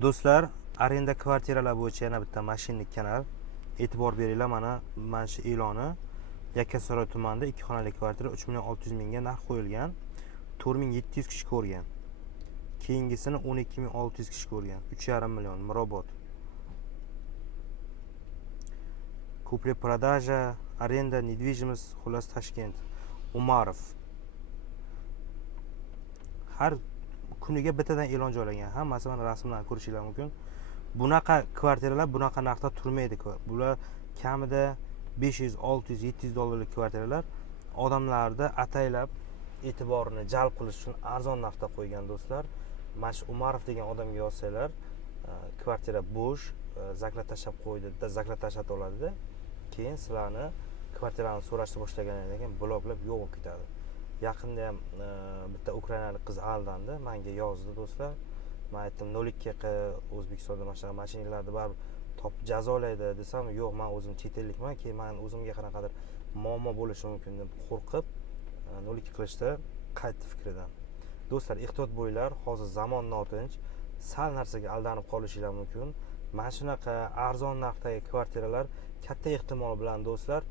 Do'stlar, arenda kvartiralar bo'yicha yana bitta mashinlik kanal. E'tibor beringlar, mana shu e'loni. Yakkasaroy tumanida 2 xonali kvartira 3.600.000 ga narx qo'yilgan. 4.700 kishi ko'rgan. Keyingisini 12.600 kishi ko'rgan. 3.5 million Mirobod. Купли-продажа, arenda, недвижимость, xullas Toshkent. Umarov. Har kuniga bittadan e'lon joylangan. Hammasi mana rasmlarni ko'rishingiz mumkin. Bunaqa kvartiralar bunaqa narxda turmaydi. Bular kamida 500, 600, 700 dollarlik kvartiralar odamlarni ataylab e'tiborini jalb qilish uchun arzon narxda qo'ygan do'stlar. Mana shu Umarov degan odamga yozsanglar, kvartira bo'sh, zaklad tashlab qo'ydi, zaklad tashlab oladida. Keyin sizlarni kvartirani so'rashni boshlaganingizdan keyin bloklab yo'q bo'lib ketadi. Yaqinda ham bitta ukrainalik qiz aldandi, menga yozdi do'stlar. Men aytdim 02 O'zbekistonda mana shunaqa mashinalarni baribir topib jazolaydi desam, yo'q, men o'zim chet ellikman, keyin men o'zimga qanaqadir muammo bo'lishi mumkin deb qo'rqib 02 qilishda qaytdi fikridan. Do'stlar, ehtiyot bo'linglar, hozir zamon notinch, sal narsaga aldanib qolishingiz mumkin. Mana shunaqa arzon narxdagi kvartiralar katta ehtimol bilan do'stlar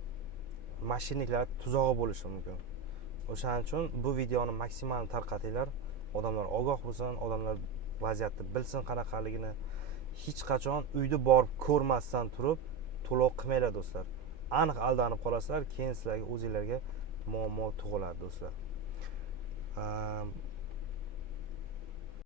mashinliklar tuzog'i bo'lishi mumkin. O'shaning uchun bu videoni maksimal tarqatinglar. Odamlar ogoh bo'lsin, odamlar vaziyatni bilsin qanaqaligini. Hech qachon uyda borib ko'rmasdan turib to'lov qilmanglar do'stlar. Aniq aldanib qolasizlar, keyin sizlarga o'zingizlarga muammo tug'iladi do'stlar.